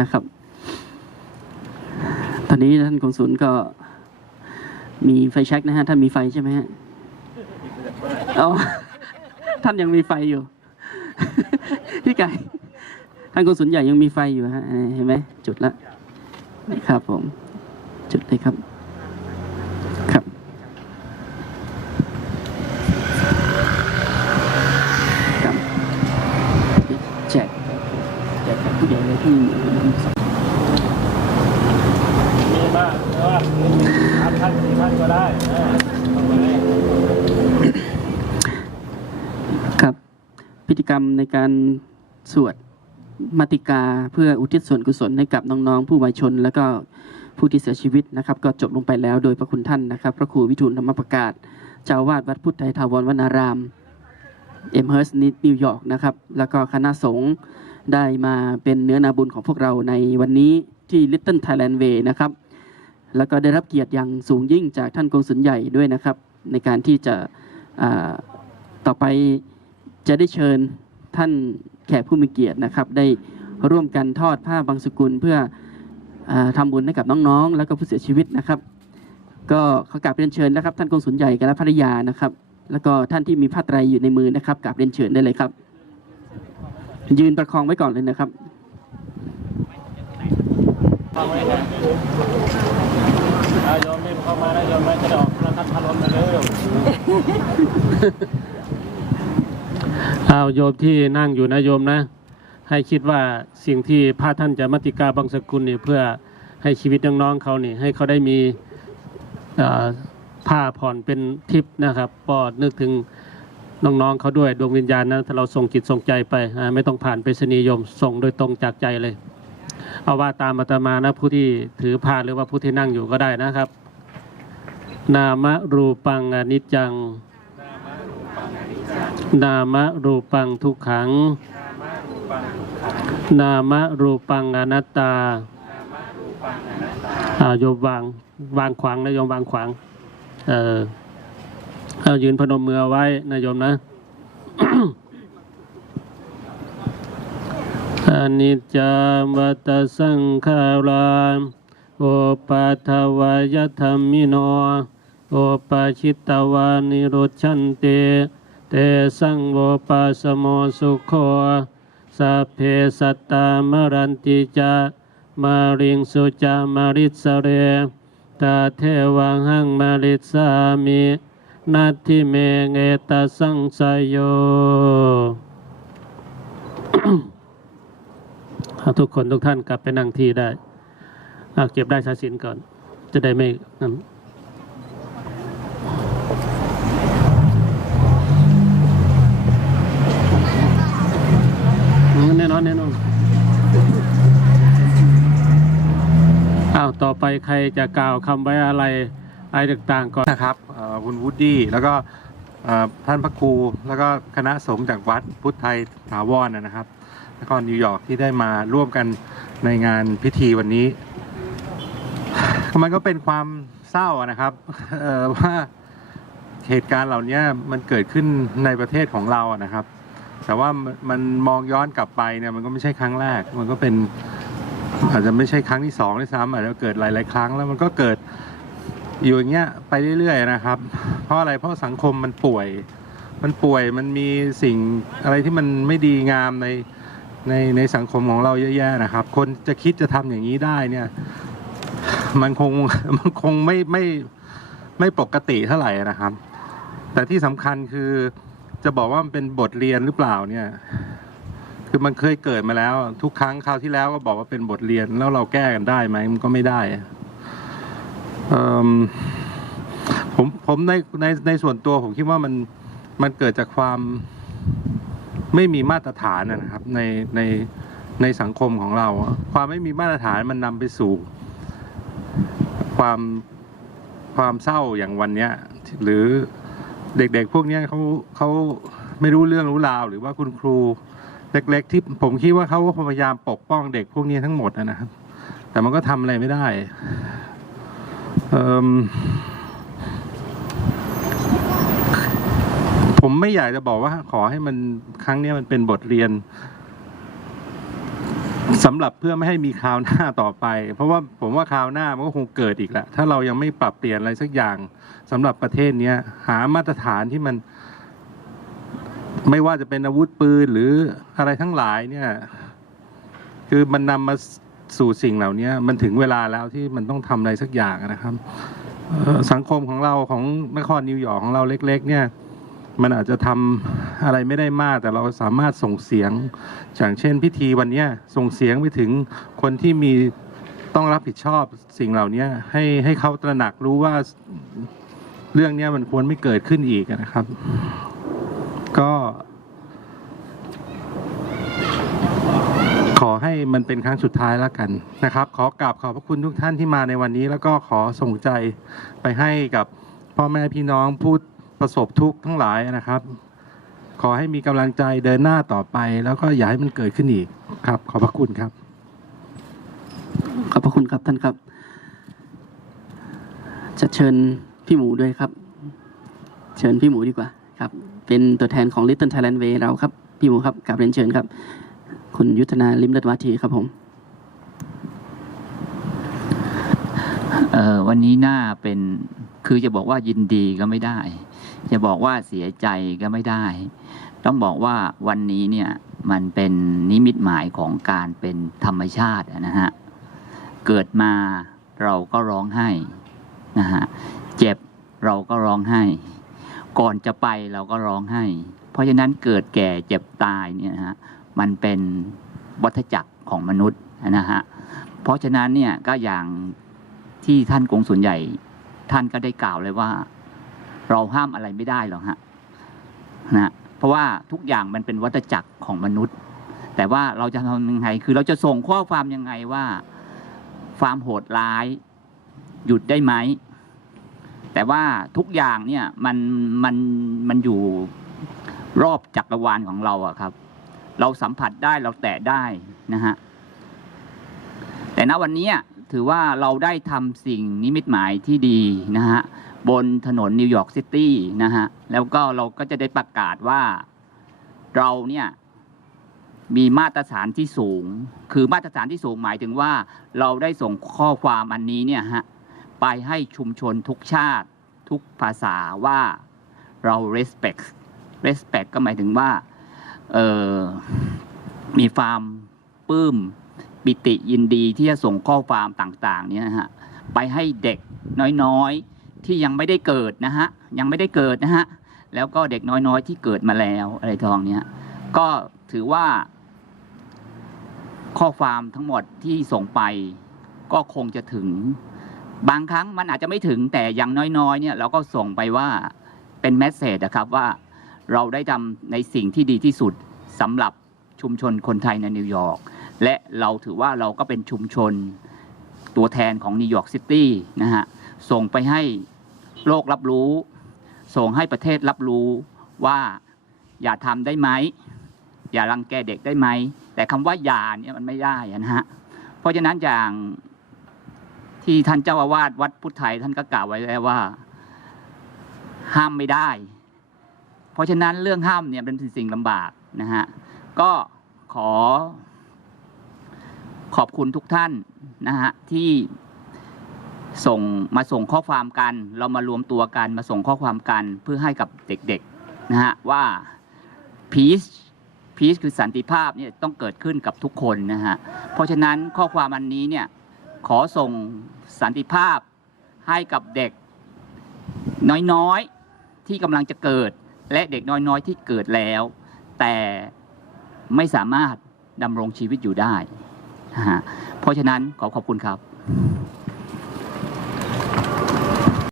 นะครับ ตอนนี้ท่านกงสุลก็มีไฟแช็กนะฮะ ท่านมีไฟใช่ไหมฮะอ๋อท่านยังมีไฟอยู่ พี่ไก่ ท่านกงสุลใหญ่ยังมีไฟอยู่ฮะ เห็นไหมจุดละ ครับผม จุดเลยครับ ครับแจกแจกกับผู้ใหญ่เลยที่ มีมากแต่ว่าสามพั นี่ก็ได้ครับ พิธีกรรมในการสวดมาติกาเพื่ออุทิศส่วนกุศลให้กับน้องๆ ผู้วัยชน แล้วก็ผู้ที่เสียชีวิตนะครับ ก็จบลงไปแล้วโดยพระคุณท่านนะครับ พระครูวิทูลธรรมประกาศ เจ้าอาวาดวัดพุทธไทยทาวรวนารามเอ็มเฮิร์สนิวยอร์กนะครับ แล้วก็คณะสงฆ์ได้มาเป็นเนื้อนาบุญของพวกเราในวันนี้ที่ Little Thailand Way นะครับ แล้วก็ได้รับเกียรติอย่างสูงยิ่งจากท่านกงสุลใหญ่ด้วยนะครับ ในการที่จะต่อไปจะได้เชิญท่านแขกผู้มีเกียรตินะครับ ได้ร่วมกันทอดผ้าบางสกุลเพื่ออาทำบุญให้กับน้องๆ แล้วก็ผู้เสียชีวิตนะครับ ก็ขอกราบเรียนเชิญนะครับ ท่านกงสุลใหญ่กับภรรยานะครับ แล้วก็ท่านที่มีผ้าไตรอยู่ในมือนะครับกราบเรียนเชิญได้เลยครับ ยืนประคองไว้ก่อนเลยนะครับ เอาโยมรีบเข้ามาแล้วโยมไม่กระดอกแล้วทัดพลนมาเร็วเอาโยมที่นั่งอยู่นะโยมนะ ให้คิดว่าสิ่งที่พระท่านจะมติกาบางสกุลนี่เพื่อให้ชีวิตน้องๆเขาเนี่ยให้เขาได้มีผ้าผ่อนเป็นทิพย์นะครับก็นึกถึงน้องๆเขาด้วยดวงวิญญาณนะถ้าเราส่งจิตส่งใจไป ไม่ต้องผ่านไปรษณียยมส่งโดยตรงจากใจเลย เอาว่าตามอาตมานะผู้ที่ถือผ้าหรือว่าผู้ที่นั่งอยู่ก็ได้นะครับ นามรูปังอนิจจัง นามรูปังทุกขัง นามรูปังอนัตตาอาโยมวางวางขวางนะโยมวางขวาง เออเอายืนพนมมือไว้นะโยมนะ อนิจจามัตสังขาราโอปัทวายธรรมิโนโอปาชิตวานิโรชันเต เตสังโวปัสโมสุโคสัพเพสัตตามรันติจามาริงสุจามาริสเรตาเทวังหังมาริสามินัตถิเมเงตสังสยโย ทุกคนทุกท่านกลับไปนั่งที่ได้เอาเก็บได้สายสินก่อน จะได้ไม่นั่นแน่นอนแน่นอนอ้าวต่อไปใครจะกล่าวคำไว้อะไรอะไรต่างๆก่อนนะครับคุณวูดดี้แล้วก็ท่านพระครู แล้วก็คณะสงฆ์จากวัดพุทธไทยถาวรนนะครับ นครนิวยอร์กที่ได้มาร่วมกันในงานพิธีวันนี้ มันก็เป็นความเศร้านะครับว่าเหตุการณ์เหล่านี้มันเกิดขึ้นในประเทศของเราอะนะครับ แต่ว่ามันมันมองย้อนกลับไปเนี่ยมันก็ไม่ใช่ครั้งแรก มันก็เป็นอาจจะไม่ใช่ครั้งที่สองด้วยซ้ำอาจจะเกิดหลาย ๆ ครั้งแล้วมันก็เกิดอยู่อย่างเงี้ยไปเรื่อย ๆ นะครับ เพราะอะไรเพราะสังคมมันป่วย มันป่วยมันมีสิ่งอะไรที่มันไม่ดีงามใน ในในสังคมของเราเยอะแยะนะครับ คนจะคิดจะทำอย่างนี้ได้เนี่ย มันคงมันคงไม่ไม่ไม่ปกติเท่าไหร่นะครับ แต่ที่สำคัญคือจะบอกว่ามันเป็นบทเรียนหรือเปล่าเนี่ย คือมันเคยเกิดมาแล้ว ทุกครั้งคราวที่แล้วก็บอกว่าเป็นบทเรียนแล้วเราแก้กันได้ไหมมันก็ไม่ได้ผมผมในในในส่วนตัวผมคิดว่ามันมันเกิดจากความ ไม่มีมาตรฐานนะครับในในในสังคมของเรา ความไม่มีมาตรฐานมันนำไปสู่ ความความเศร้าอย่างวันเนี้ย หรือเด็กๆ พวกเนี้ยเขาเขาไม่รู้เรื่องรู้ราว หรือว่าคุณครูเล็ก ๆ ที่ผมคิดว่าเขาก็พยายามปกป้องเด็กพวกนี้ทั้งหมดนะครับ แต่มันก็ทำอะไรไม่ได้ เอิ่ม ผมไม่อยากจะบอกว่าขอให้มันครั้งนี้มันเป็นบทเรียนสำหรับเพื่อไม่ให้มีคราวหน้าต่อไป เพราะว่าผมว่าคราวหน้ามันก็คงเกิดอีกแหละถ้าเรายังไม่ปรับเปลี่ยนอะไรสักอย่างสำหรับประเทศนี้หามาตรฐานที่มัน ไม่ว่าจะเป็นอาวุธปืนหรืออะไรทั้งหลายเนี่ย คือมันนำมาสู่สิ่งเหล่านี้มันถึงเวลาแล้วที่มันต้องทำอะไรสักอย่างนะครับสังคมของเราของนครนิวยอร์กของเราเล็ก ๆ เนี่ย มันอาจจะทำอะไรไม่ได้มาก แต่เราสามารถส่งเสียง อย่างเช่นพิธีวันนี้ส่งเสียงไปถึงคนที่มีต้องรับผิดชอบสิ่งเหล่านี้ให้ให้เขาตระหนักรู้ว่าเรื่องนี้มันควรไม่เกิดขึ้นอีกนะครับ ก็ขอให้มันเป็นครั้งสุดท้ายแล้วกันนะครับ ขอกราบขอบพระคุณทุกท่านที่มาในวันนี้ แล้วก็ขอส่งใจไปให้กับพ่อแม่พี่น้องผู้ ประสบทุกข์ทั้งหลายนะครับ ขอให้มีกำลังใจเดินหน้าต่อไป แล้วก็อย่าให้มันเกิดขึ้นอีกครับ ขอบพระคุณครับ ขอบพระคุณครับท่านครับ จะเชิญพี่หมูด้วยครับ เชิญพี่หมูดีกว่าครับ เป็นตัวแทนของ Little Thailand Way เราครับ พี่หมูครับกราบเรียนเชิญครับ คุณยุทธนาลิมเลิศวาทีครับผมเอ่อวันนี้น่าเป็นคือจะบอกว่ายินดีก็ไม่ได้ จะบอกว่าเสียใจก็ไม่ได้ ต้องบอกว่าวันนี้เนี่ยมันเป็นนิมิตหมายของการเป็นธรรมชาตินะฮะ เกิดมาเราก็ร้องไห้นะฮะ เจ็บเราก็ร้องไห้ ก่อนจะไปเราก็ร้องไห้ เพราะฉะนั้นเกิดแก่เจ็บตายเนี่ยนะฮะ มันเป็นวัฏจักรของมนุษย์นะฮะ เพราะฉะนั้นเนี่ยก็อย่างที่ท่านกงสุลใหญ่ท่านก็ได้กล่าวเลยว่า เราห้ามอะไรไม่ได้หรอกฮะนะเพราะว่าทุกอย่างมันเป็นวัฏจักรของมนุษย์ แต่ว่าเราจะทำยังไง คือเราจะส่งข้อความยังไงว่าความโหดร้าย หยุดได้ไหม แต่ว่าทุกอย่างเนี่ยมันมันมันอยู่รอบจักรวาลของเราอะครับ เราสัมผัสได้เราแตะได้นะฮะแต่ณวันนี้ ถือว่าเราได้ทำสิ่งนิมิตหมายที่ดีนะฮะบนถนนนิวยอร์กซิตี้นะฮะแล้วก็เราก็จะได้ประกาศว่าเราเนี่ยมีมาตรฐานที่สูง คือมาตรฐานที่สูงหมายถึงว่าเราได้ส่งข้อความอันนี้เนี่ยฮะไปให้ชุมชนทุกชาติทุกภาษาว่าเรา respect respect ก็หมายถึงว่าเออมีความปลื้ม ปิติยินดีที่จะส่งข้อความต่างๆเนี่ยนะฮะไปให้เด็กน้อยๆที่ยังไม่ได้เกิดนะฮะยังไม่ได้เกิดนะฮะแล้วก็เด็กน้อยๆที่เกิดมาแล้วอะไรทองเนี้ยก็ถือว่า ข้อความทั้งหมดที่ส่งไป ก็คงจะถึง บางครั้งมันอาจจะไม่ถึงแต่อย่างน้อยๆ เนี่ย เราก็ส่งไปว่าเป็นแมสเซจนะครับว่าเราได้ทำในสิ่งที่ดีที่สุดสำหรับชุมชนคนไทยในนิวยอร์ก และเราถือว่าเราก็เป็นชุมชนตัวแทนของนิวยอร์กซิตี้นะฮะส่งไปให้โลกรับรู้ ส่งให้ประเทศรับรู้ว่าอย่าทำได้ไหม อย่ารังแกเด็กได้ไหม แต่คำว่าอย่าเนี่ยมันไม่ได้นะฮะเพราะฉะนั้นอย่างที่ท่านเจ้าอาวาสวัดพุทธไทยท่านก็กล่าวไว้แล้วว่า ห้ามไม่ได้ เพราะฉะนั้นเรื่องห้ามเนี่ยเป็นสิ่งลำบากนะฮะก็ขอ ขอบคุณทุกท่านนะฮะที่ส่งมาส่งข้อความกัน เรามารวมตัวกันมาส่งข้อความกันเพื่อให้กับเด็กๆนะฮะว่า peace peace คือสันติภาพเนี่ยต้องเกิดขึ้นกับทุกคนนะฮะเพราะฉะนั้นข้อความอันนี้เนี่ยขอส่งสันติภาพให้กับเด็กน้อยๆที่กำลังจะเกิด และเด็กน้อยๆที่เกิดแล้ว แต่ไม่สามารถดำรงชีวิตอยู่ได้ นะฮะเพราะฉะนั้นขอขอบคุณครับ